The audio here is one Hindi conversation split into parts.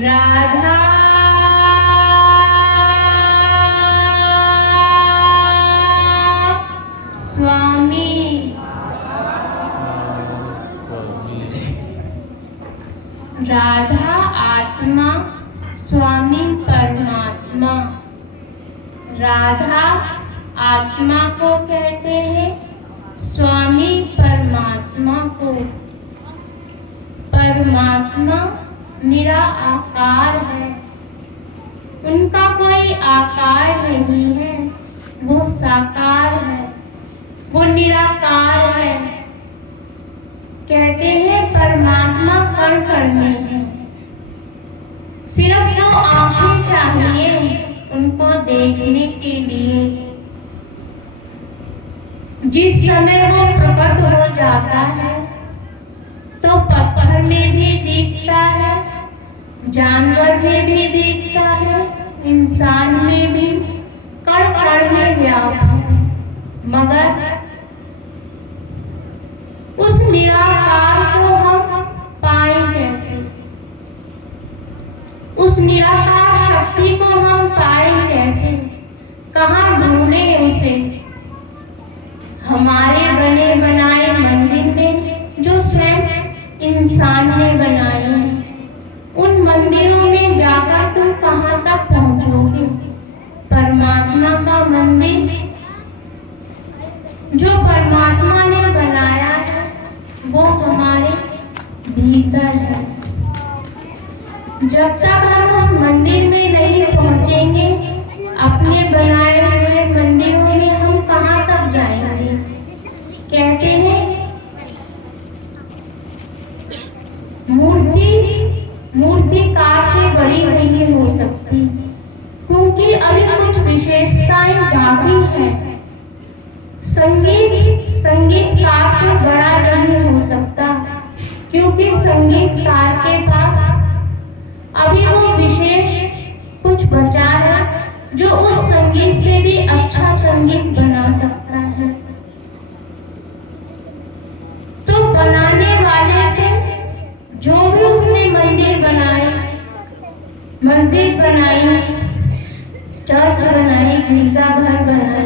राधा स्वामी राधा आत्मा स्वामी परमात्मा। राधा आत्मा को कहते हैं, स्वामी परमात्मा को। परमात्मा निराकार है, उनका कोई आकार नहीं है, वो साकार है, वो निराकार है। कहते हैं परमात्मा कण कण में है, सिर्फ वो आंखें चाहिए उनको देखने के लिए। जिस समय वो प्रकट हो जाता है तो पत्थर में भी दिखता है, जानवर में भी दिखता है, इंसान में भी, कण कण में व्याप्त है। मगर उस निराकार को हम पाए कैसे? उस निराकार शक्ति को हम पाए कैसे? कहाँ ढूंढे उसे? हमारे बने बनाए मंदिर में, जो स्वयं इंसान ने बनाए हैं। उन मंदिरों में जाकर तुम कहाँ तक पहुंचोगे? परमात्मा का मंदिर जो परमात्मा ने बनाया है वो हमारे भीतर है। जब तक हम उस मंदिर में नहीं पहुंचेंगे, अपने बनाए हुए मंदिरों में हम कहाँ तक जाएंगे? कहते हैं मूर्तिकार से बड़ी नहीं हो सकती, क्योंकि अभी कुछ विशेषताएं बाकी हैं। संगीतकार से बड़ा नहीं हो सकता, क्योंकि संगीतकार के पास अभी वो विशेष कुछ बचा है जो उस संगीत से भी अच्छा संगीत बना सकता है। तो बनाने वाले से जो भी उसने मंदिर बनाए, मस्जिद बनाई, चर्च बनाई, गिरजाघर बनाए,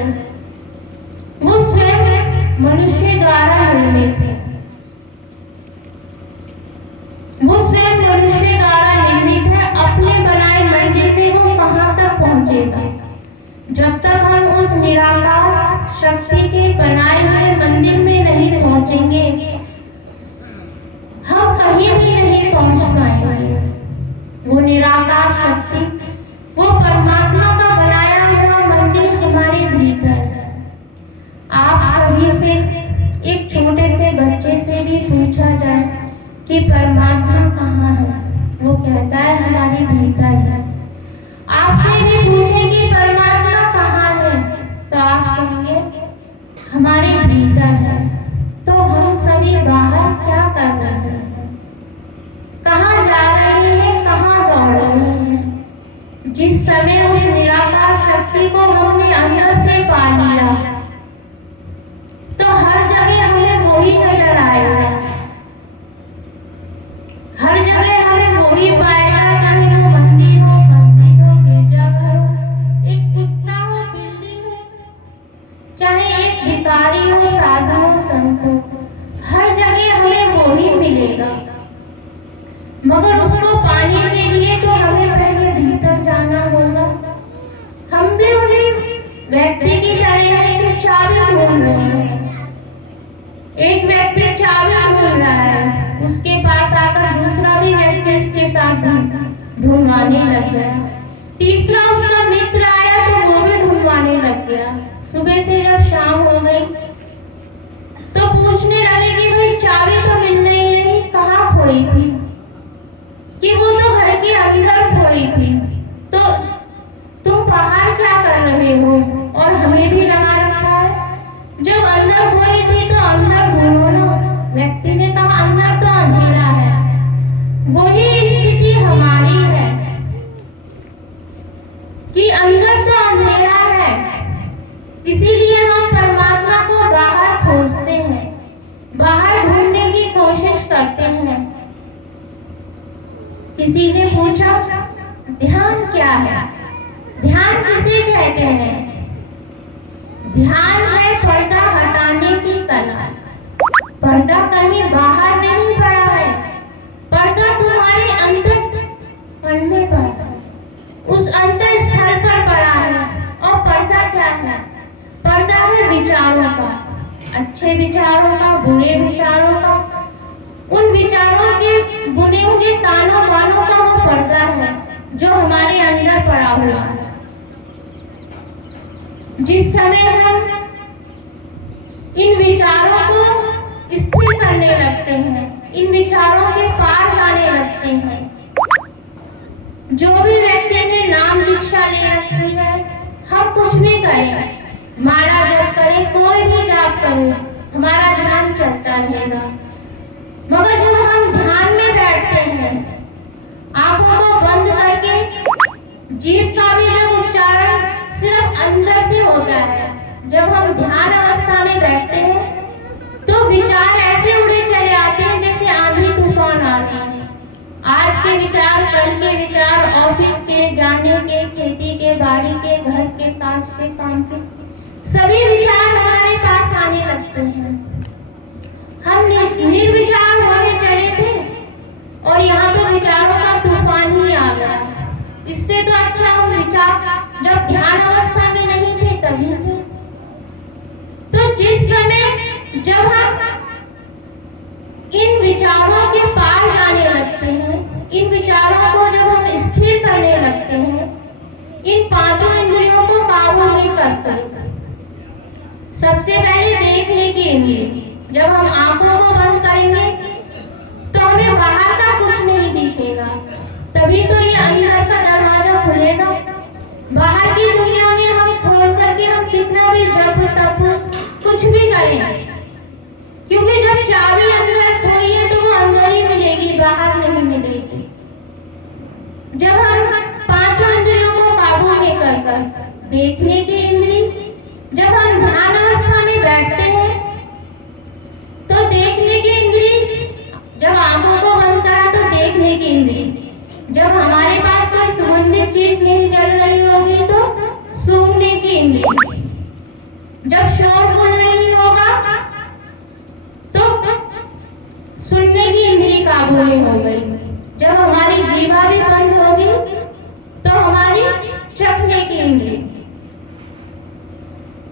वो स्वयं मनुष्य द्वारा निर्मित है। वो स्वयं मनुष्य द्वारा निर्मित है। अपने बनाए मंदिर में वो कहाँ तक पहुंचेगा? जब तक हम उस निराकार शक्ति के बनाए हुए मंदिर में नहीं पहुंचेंगे, हम कहीं भी नहीं पहुंच पाएंगे। वो निराकार शक्ति, वो परमात्मा का बनाया हुआ मंदिर हमारे भीतर है। आप सभी से, एक छोटे से बच्चे से भी पूछा जाए कि परमात्मा कहाँ है, वो कहता है हमारे भीतर है। आपसे भी पूछे कि परमात्मा कहाँ है, तो आप कहेंगे हमारे भीतर है। तो हम सभी बाहर क्या कर रहे हैं? कहाँ जा रहे हैं, कहाँ दौड़ रहे हैं? जिस समय उस निराकार शक्ति को हमने अंदर से पा लिया, तो हर जगह हमें वही नजर आएगा, हर जगह हमें वही पाएगा। चाहे वो मंदिर हो, मस्जिद हो, गिरजाघर हो, एक कुत्ता हो, बिल्ली हो, चाहे एक भिखारी हो, साधु हो, संत हो, हर जगह हमें वही मिलेगा। मगर उसको पाने के लिए तो हमें पहले भीतर जाना होगा। हम भी उन्हीं व्यक्ति की तरह है कि चाबी ढूंढ रहे हैं। एक व्यक्ति चाबी ढूंढ रहा है, उसके पास आकर दूसरा भी व्यक्ति उसके साथ ढूंढवाने लग गया। तीसरा उसका मित्र आया तो वो भी ढूंढवाने लग गया। सुबह से जब शाम हो गई तो पूछने लगे कि भाई चाबी तो मिलने ही नहीं, कहाँ खोई थी? कि वो तो घर के अंदर खोई थी। तो तुम बाहर क्या कर रहे हो और हमें भी लगा रखा है? जब अंदर खोई थी तो अंदर ढूंढो ना। व्यक्ति ने कहा अंदर तो अंधेरा है। वही स्थिति हमारी है कि अंदर तो अंधेरा है, इसीलिए हम परमात्मा को बाहर खोजते हैं, बाहर ढूंढने की कोशिश करते हैं। किसी ने पूछा, ध्यान क्या है? ध्यान किसे कहते हैं? ध्यान है पर्दा हटाने की कला। पर्दा कहीं बाहर नहीं पड़ा है, पर्दा तुम्हारे अंतर मन में पड़ा है, उस अंतर स्थल पर पड़ा है। और पर्दा क्या है? पर्दा है विचारों का, अच्छे विचारों का, बुरे विचारों का, उन विचारों के बुने हुए तानों बानों का वो पर्दा है जो हमारे अंदर पड़ा हुआ है। जिस समय हम इन विचारों को स्थिर करने लगते हैं, इन विचारों के पार जाने लगते हैं, जो भी व्यक्ति ने नाम दीक्षा ले रखी है, हम कुछ भी करें, माला जप करें, कोई भी जाप करें, हमारा ध्यान चलता रहेगा। मगर जब हम ध्यान में बैठते हैं, आंखों को बंद करके, जीभ का भी जब उच्चारण सिर्फ अंदर से होता है, जब हम ध्यान अवस्था में बैठते हैं तो विचार ऐसे उड़े चले आते हैं जैसे आंधी तूफान आ रही है। आज के विचार, कल के विचार, ऑफिस के, जाने के, खेती के, बाड़ी के, घर के, काज के, काम के, सभी विचार हमारे पास आने लगते हैं। हम निर्विचार होने चले थे और यहाँ तो विचारों का तूफान ही आ गया। इससे तो अच्छा हम विचार जब ध्यान अवस्था में नहीं थे तभी थे। तो जिस समय जब हम इन विचारों के पार जाने लगते हैं, इन विचारों को जब हम स्थिर करने लगते हैं, इन पांचों इंद्रियों को काबू में करते, सबसे पहले देखने की इंद्रिय, जब हम आंखों को बंद करेंगे तो हमें बाहर का कुछ नहीं दिखेगा, तभी तो ये अंदर का दरवाजा खुलेगा। बाहर की दुनिया में हम खोल करके हम कितना भी जप तप कुछ भी करें, क्योंकि जब चाबी अंदर खोई है तो वो अंदर ही मिलेगी, बाहर नहीं मिलेगी। जब हम पांचों इंद्रियों को काबू में कर देखने की इंद्रिय, जब हम ध्यान अवस्था में बैठते हैं तो देखने की इंद्रिय, जब आंखों को बंद करा तो देखने की इंद्रिय, जब हमारे पास कोई सुगंधित चीज नहीं जल रही होगी तो सूंघने की इंद्रिय, जब शोरगुल नहीं होगा तो सुनने की इंद्रिय काबू में हो गई, जब हमारी जीवा भी बंद होगी तो हमारी चखने की इंद्रिय,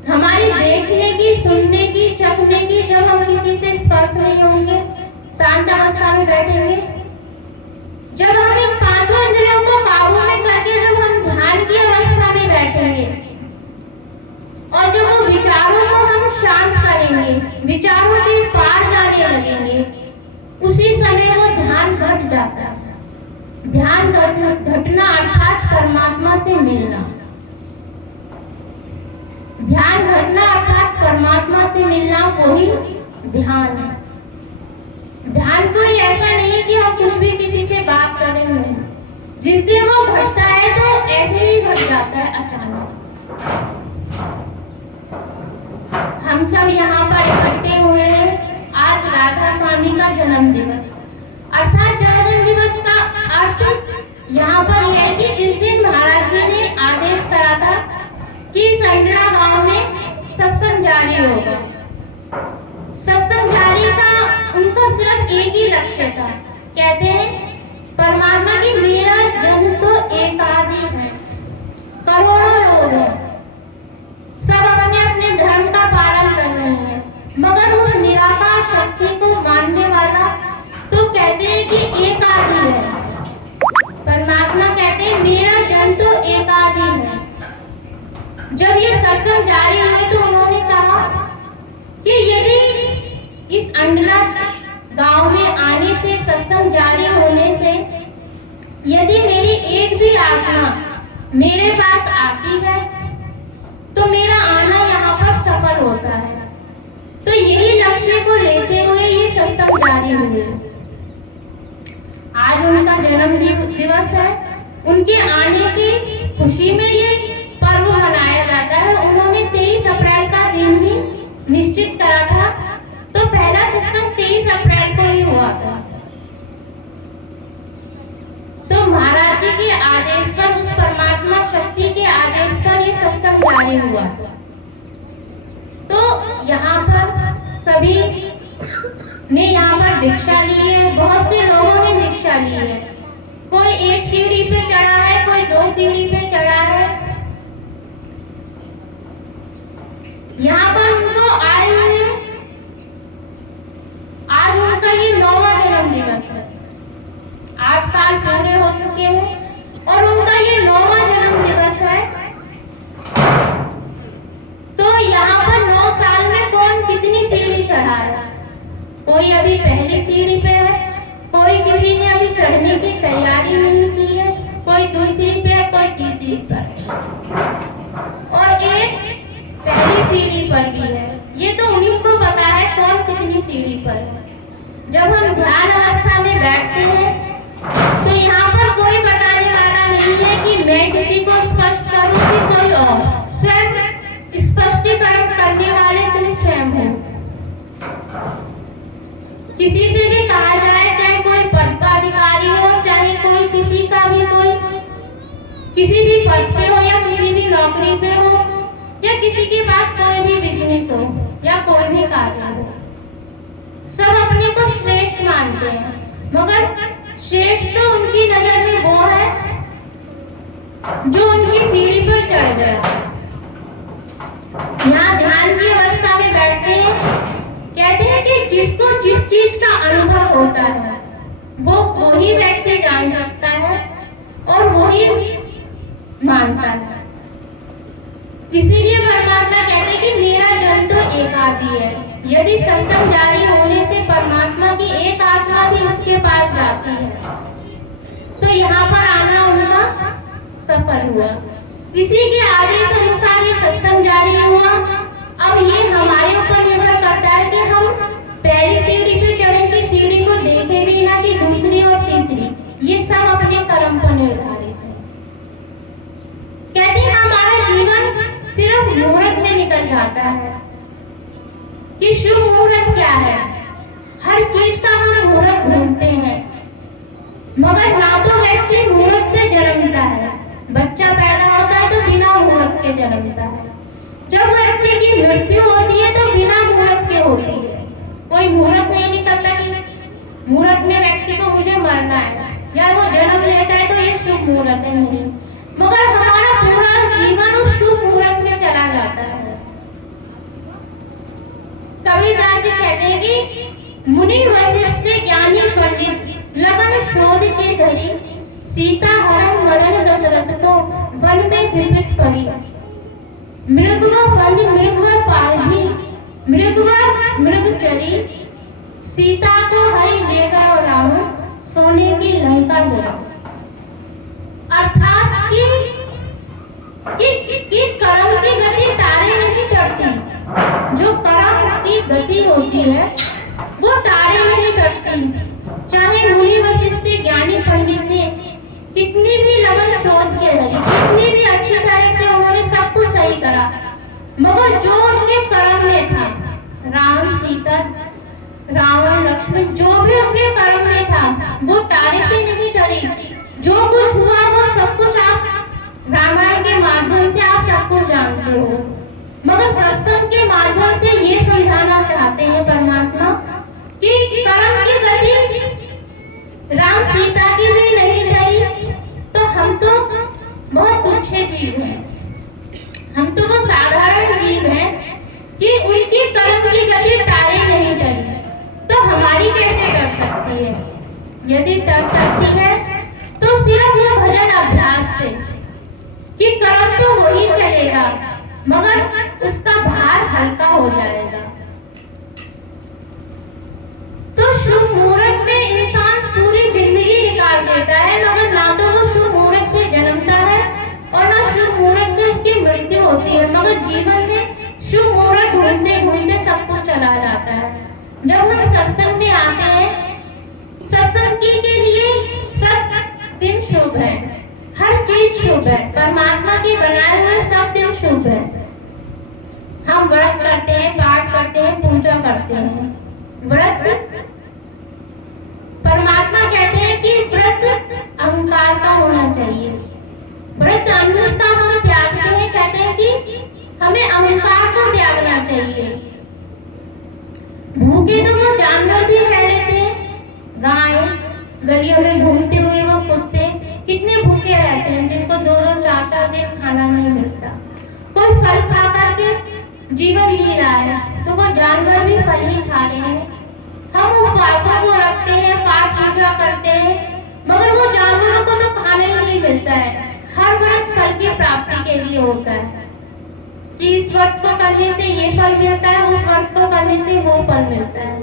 हमारी देखने की, सुनने की, चखने की, जब हम किसी से स्पर्श नहीं होंगे, शांत अवस्था में बैठेंगे, जब हम इन पांचों इंद्रियों को काबू में करके जब हम ध्यान की अवस्था में बैठेंगे और जब वो विचारों को हम शांत करेंगे, विचारों के पार जाने लगेंगे, उसी समय वो ध्यान घट जाता है। ध्यान घटना अर्थात परमात्मा से मिलना। ध्यान घटना अर्थात परमात्मा से मिलना को ही ध्यान है। ध्यान कोई ऐसा नहीं कि हम कुछ भी किसी से बात करेंगे, जिस दिन वो घटता है तो ऐसे ही घट जाता है अचानक। हम सब यहाँ पर इकट्ठे हुए हैं, आज राधा स्वामी का जन्म दिवस, अर्थात जन्म दिवस का अर्थ यहाँ पर यह है कि इस दिन महाराज जी ने आदेश करा था कि संडरा गांव में सत्संग जारी होगा। सत्संग जारी का उनका सिर्फ एक ही लक्ष्य था। कहते हैं परमात्मा की मेरा जन तो एक आदि है, करोड़ों लोग हैं, सब अपने अपने धर्म का पालन कर रहे हैं, मगर उस निराकार शक्ति को मानने वाला तो कहते हैं कि एक आदि है। परमात्मा कहते हैं मेरा जन तो एक आदि है। जब ये सत्संग जारी हुए तो उन्होंने कहा कि यदि इस अंडला गांव में आने से, सत्संग जारी होने से यदि मेरी एक भी आत्मा मेरे पास आती है तो मेरा आना यहाँ पर सफल होता है। तो यही लक्ष्य को लेते हुए ये सत्संग जारी हुए। आज उनका जन्म दिवस है, उनके आने की खुशी में ये पर्व मनाया जाता है। उन्होंने 23 अप्रैल का दिन ही निश्चित करा था, तो पहला सत्संग 23 अप्रैल को ही हुआ था। कार्य हुआ। तो यहाँ पर सभी ने यहाँ पर दीक्षा ली है, बहुत से लोगों ने दीक्षा ली है। कोई एक सीढ़ी पे चढ़ा है, कोई 2 सीढ़ी पे चढ़ा है। यहाँ पर उनको आए हुए आज उनका ये 9वां जन्म दिवस है। 8 साल पूरे हो चुके हैं और उनका ये 9वां जन्म दिवस है। तो यहाँ पर 9 साल में कौन कितनी सीढ़ी चढ़ा है? कोई अभी पहली सीढ़ी पे है, कोई किसी ने अभी चढ़ने की तैयारी नहीं की है, कोई दूसरी पे है, कोई तीसरी पर और एक पहली सीढ़ी पर भी है। ये तो उन्हीं को पता है कौन कितनी सीढ़ी पर है। जब हम ध्यान अवस्था में बैठते हैं तो यहाँ पर कोई बताने वाला नहीं है कि मैं किसी को स्पष्ट करूं कि कोई और। स्वयं स्पष्टीकरण करने वाले तुम स्वयं हो। किसी से भी कहा जाए, चाहे कोई पद का अधिकारी हो, चाहे कोई किसी का भी कोई किसी भी पद पे हो या किसी भी नौकरी पे हो या किसी के पास कोई भी बिजनेस हो या कोई भी कार्य हो, सब अपने को श्रेष्ठ मानते हैं। मगर श्रेष्ठ तो उनकी नजर में वो है जो उनकी सीढ़ी पर चढ़ गया। यहाँ ध्यान की अवस्था में बैठते हैं, कहते हैं कि जिसको जिस चीज का अनुभव होता है वो वही व्यक्ति जान सकता है और वही मानता है। इसीलिए परमात्मा कहते हैं कि मेरा जन तो एक आदि है। यदि सत्संग जारी होने से परमात्मा की एक आत्मा भी उसके पास जाती है तो यहाँ पर आना उनका सफल हुआ। इसी के आदेश अनुसार ये सत्संग जारी हुआ। अब ये हमारे ऊपर निर्भर करता है कि हम पहली सीढ़ी पे चढ़े कि सीढ़ी को देखे भी ना कि दूसरी और तीसरी। ये सब अपने कर्म पर निर्धारित है। कहते हैं हमारा जीवन सिर्फ मुहूर्त में निकल जाता है कि शुभ मुहूर्त क्या है। हर चीज का हम मुहूर्त ढूंढते हैं, मगर ना तो व्यक्ति मुहूर्त से जन्मता है। बच्चा पैदा होता है तो बिना मुहूर्त के जन्मता है। जब व्यक्ति की मृत्यु होती है तो बिना मुहूर्त के होती है। कोई मुहूर्त नहीं निकलता कि मुहूर्त में व्यक्ति को मुझे मरना है या वो जन्म लेता है तो ये शुभ मुहूर्त है, नहीं। मगर हमारा पूरा जीवन उस शुभ मुहूर्त में चला जाता है। कबीरदास जी कहते हैं कि मुनि वशिष्ठ ज्ञानी पंडित लगन शोध के धरी, सीता हरण वरण दशरथ को वन में विपत पड़ी। मृगवा फंद मृगवा पारधी, मृगवा मृगचरी, सीता को हरि ले गया रावण, सोने की लंका जला। अर्थात कि कर्म की गति तारे नहीं चढ़ती। जो कर्म की गति होती है वो तारे नहीं चढ़ती। चाहे मुनि वशिष्ठ ज्ञानी पंडित ने कितनी भी लगन शोध के धरी, कितनी भी अच्छी तरह से उन्होंने सब कुछ सही करा, मगर जो उनके कर्म में था, राम सीता रावण लक्ष्मण जो भी उनके कर्म में था वो तारे से नहीं डरी। जो कुछ हुआ वो सब कुछ आप रामायण के माध्यम से आप सब कुछ जानते हो। मगर सत्संग के माध्यम से ये समझाना चाहते हैं परमात्मा कि कर्म की गति राम सीता की भी नहीं डरी। तो हम तो बहुत तुच्छ जीव हैं, हम तो वो साधारण जीव हैं कि उनकी कर्म की गति तारे नहीं डरी, तो हमारी कैसे डर सकती है? यदि डर सकती है तो सिर्फ ये भजन अभ्यास से कि कर्म तो वही चलेगा मगर उसका भार हल्का हो जाएगा। तो शुभ मुहूर्त में इंसान पूरी जिंदगी निकाल देता है, मगर ना तो वो शुभ मुहूर्त से जन्मता है और ना शुभ मुहूर्त से उसकी मृत्यु होती है। मगर जीवन में शुभ मुहूर्त ढूंढते ढूंढते सब कुछ चला जाता है। जब हम सत्संग में आते हैं, सत्संग के लिए सब दिन शुभ है, हर चीज शुभ है, परमात्मा के बनाए हुए सब दिन शुभ है। हम व्रत करते हैं, पाठ करते हैं, पूजा करते हैं। व्रत परमात्मा कहते हैं कि व्रत अहंकार का होना चाहिए। व्रत अन्न का हम त्यागते हैं, कहते हैं कि हमें अहंकार को त्यागना चाहिए। भूखे तो वो जानवर भी रह लेते हैं, गाय, गलियों में घूमते हुए वो कुत्ते कितने भूखे रहते हैं, जिनको 2-2, 4-4 दिन खाना नहीं मिलता। कोई फल खा करके जीवन जी रहा है, तो वो जानवर भी फल ही खा रहे हैं। हम उपवासों को रखते हैं, पाठ पूजा करते हैं, मगर वो जानवरों को तो खाना ही नहीं मिलता है। हर व्रत फल की प्राप्ति के लिए होता है कि इस व्रत को करने से ये फल मिलता है, उस व्रत को करने से वो फल मिलता है।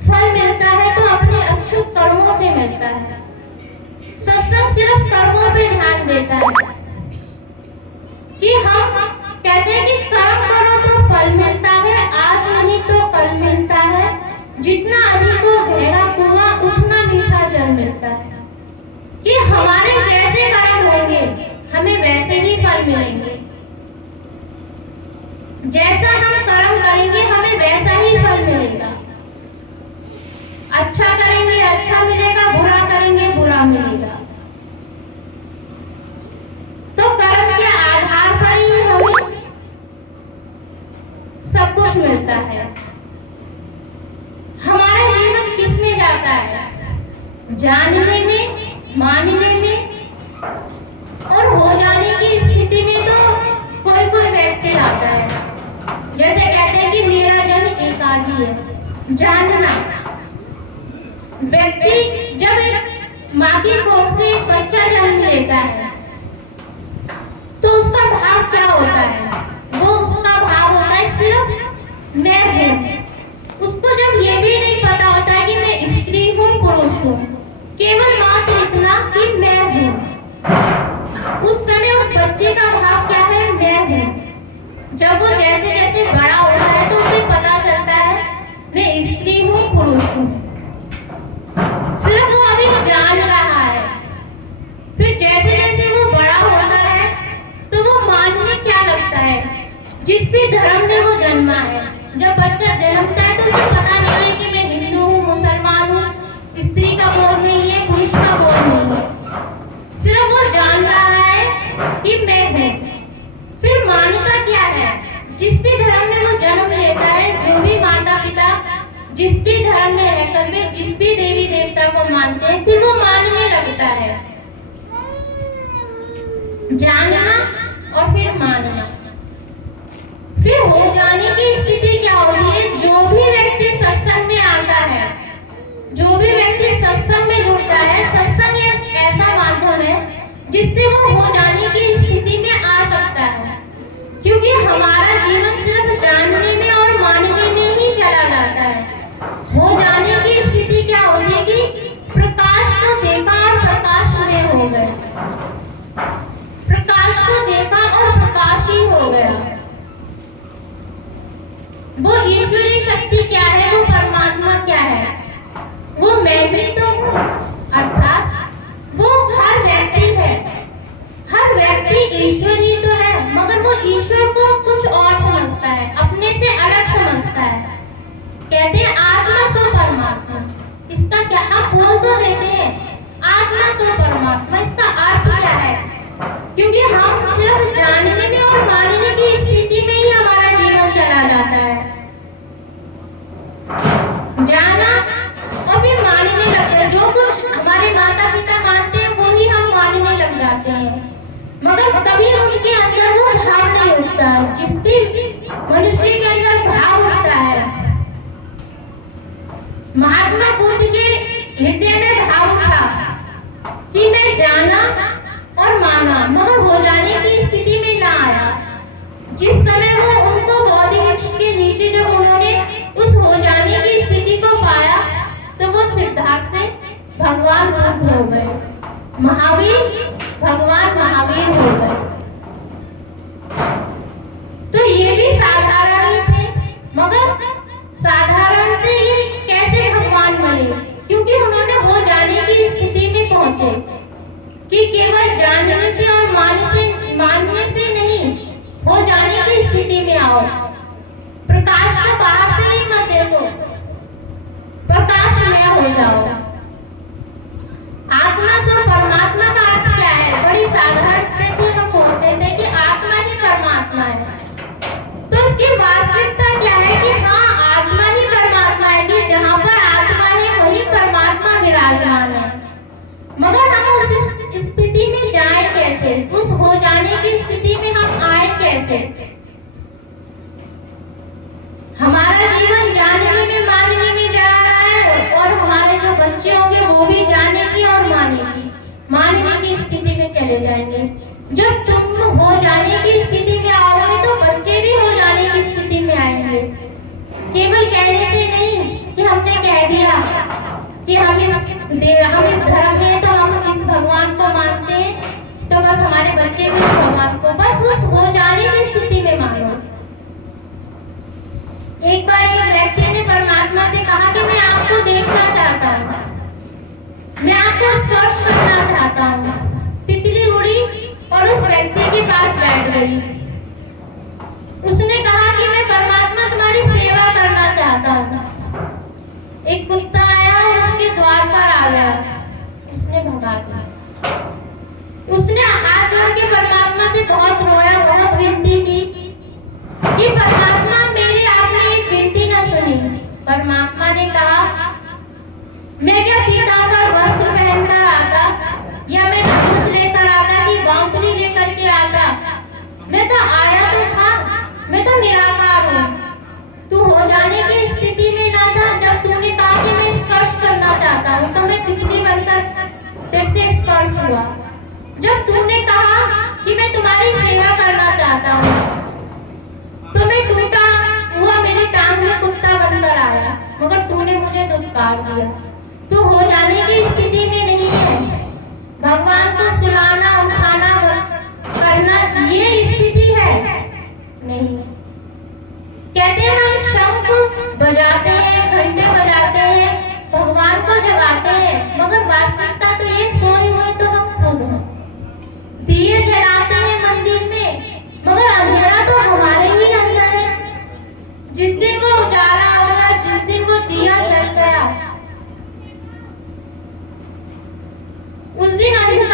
फल मिलता है तो अपने अच्छे कर्मों से मिलता है। सत्संग सिर्फ कर्मों पे ध्यान देता है कि हम कहते हैं कि कर्म करो तो फल मिलता है, आज नहीं तो कल मिलता है। जितना अधिक हो गहरा कुआं, उतना मीठा जल मिलता है। कि हमारे जैसे कर्म होंगे हमें वैसे ही फल मिलेंगे। जैसा हम कर्म करेंगे हमें वैसा ही फल मिलेगा। अच्छा करेंगे अच्छा मिलेगा, बुरा करेंगे बुरा मिलेगा। तो कर्म के आधार पर ही हमें सब कुछ मिलता है। हमारा जीवन किस में जाता है? जानने में, मानने में और हो जाने की स्थिति में तो कोई कोई व्यक्ति आता है। जैसे कहते हैं कि मेरा जन एकाकी है। जानना, व्यक्ति जब एक माँ की कोख से एक बच्चा जन्म लेता है तो उसका भाव क्या होता है? वो उसका भाव होता है सिर्फ मैं हूँ। उसको जब ये भी नहीं पता होता है कि मैं स्त्री हूँ पुरुष हूँ, केवल मात्र इतना कि मैं हूँ। उस समय उस बच्चे का भाव क्या है? मैं हूँ। जब वो जैसे जैसे बड़ा होता है तो उसे पता चलता है मैं स्त्री हूँ पुरुष हूँ। सिर्फ वो अभी जान रहा है। फिर जैसे जैसे वो बड़ा होता है तो वो मानने क्या लगता है? जिस भी धर्म में वो जन्मा है, जब बच्चा जन्मता है तो उसे पता नहीं है कि मैं हिंदू हूँ, मुसलमान हूँ, स्त्री का बोल नहीं है, पुरुष का बोल नहीं है। सिर्फ वो जान रहा है कि मैं हूँ। फिर मान्यता क्या है? जिस भी धर्म में वो जन्म लेता है, जो भी माता पिता जिस भी धर्म में रहकर वे जिस भी देवी देवता को मानते हैं, फिर वो मानने लगता है। जानना और फिर मानना। फिर हो जाने की स्थिति क्या होती है? जो भी व्यक्ति सत्संग में आता है, जो भी व्यक्ति सत्संग में जुड़ता है, सत्संग एक ऐसा माध्यम है जिससे वो हो जाने की स्थिति में आ सकता है। क्योंकि हमारा जीवन सिर्फ जानने में और मानने में ही चला जाता है। हो जाने की स्थिति क्या होती है कि प्रकाश को देखा और प्रकाश में हो गए, प्रकाश को देखा और प्रकाश ही हो गया। वो ईश्वरीय शक्ति क्या है? वो परमात्मा क्या है? वो मैं भी तो हूँ, अर्थात वो हर व्यक्ति है। हर व्यक्ति ईश्वरीय तो है, मगर वो ईश्वर को कुछ और समझता है, अपने से अलग समझता है। कहते हैं आत्मा सो परमात्मा। इसका क्या? हम बोल तो देते हैं आत्मा सो परमात्मा, इसका अर्थ क्या है? क्योंकि हम सिर्फ जानने में और मानने की स्थिति में ही हमारा जीवन चला जाता है। जाना और फिर मानने लगते हैं। जो कुछ हमारे माता पिता मानते हैं वो ही हम मानने लग जाते हैं, मगर कभी उनके अंदर वो भाव नहीं उठता। जिस भी मनुष्य के अंदर भाव उठता है, महात्मा बुद्ध के हृदय में भाव उठा कि मैं जाना और माना, मगर हो जाने की स्थिति में ना आया। जिस समय वो उनको बोधि वृक्ष के नीचे जब उन्होंने उस हो जाने की स्थिति को पाया तो वो सिद्धार्थ से भगवान बुद्ध हो गए, महावीर भगवान महावीर हो गए। तो ये भी साधारण ही थे, मगर साधारण से ये कैसे भगवान बने? क्योंकि उन्होंने हो जाने की स्थिति में पहुंचे कि केवल जानने से और मानने से नहीं, हो जाने की स्थिति में आओ। प्रकाश को बाहर से ही मत देखो, प्रकाश में हो जाओ। आत्मा से परमात्मा का अर्थ क्या है? बड़ी साधारण से हम बोलते थे कि आत्मा ही परमात्मा है। इसकी वास्तविकता क्या है कि हाँ, आत्मा ही परमात्मा है, कि जहाँ पर आत्मा है वही परमात्मा विराजमान है। मगर हम उस स्थिति में जाए कैसे, उस हो जाने की स्थिति में हम आए कैसे? हमारा जीवन जानने में मानने में जा रहा है, और हमारे जो बच्चे होंगे वो भी जाने की और मानने की स्थिति में चले जाएंगे। जब तुम हो जाने की स्थिति में आओगे तो बच्चे भी हो जाने की स्थिति में आएंगे। केवल कहने से नहीं कि हमने कह दिया कि हम इस धर्म में, तो हम इस भगवान को मानते हैं, तो बस हमारे बच्चे भी उस भगवान को बस उस हो जाने की स्थिति में मानो। एक बार एक व्यक्ति ने परमात्मा से कहा कि मैं आपको देखना चाहता हूँ, मैं आपको स्पर्श करना चाहता हूँ। तितली उड़ी और उस व्यक्ति के पास बैठ गई। उसने कहा कि मैं परमात्मा तुम्हारी सेवा करना चाहता हूँ। एक कुत्ता आया और उसके द्वार पर आ गया, उसने भगा दिया। उसने हाथ जोड़ के परमात्मा से बहुत रोया, बहुत विनती की कि परमात्मा मेरी आपने एक विनती न सुनी। परमात्मा ने कहा, मैं क्या पीतांबर वस्त्र पहनकर आता, या मैं धनुष लेकर आता, कि बांसुरी लेकर के आता? मैं तो आया तो था, मैं तो निराकार हूँ। तू हो जाने की स्थिति में ना था। जब तूने कहा कि मैं स्पर्श करना चाहता हूँ, तो मैं तितली बनकर तेरे से स्पर्श हुआ। जब तूने कहा कि मैं तुम्हारी सेवा करना चाहता हूँ, तो मैं टूटा हुआ मेरी टांग में कुत्ता बनकर आया, मगर तूने मुझे दुत्कार दिया। तू हो जाने की स्थिति में नहीं है,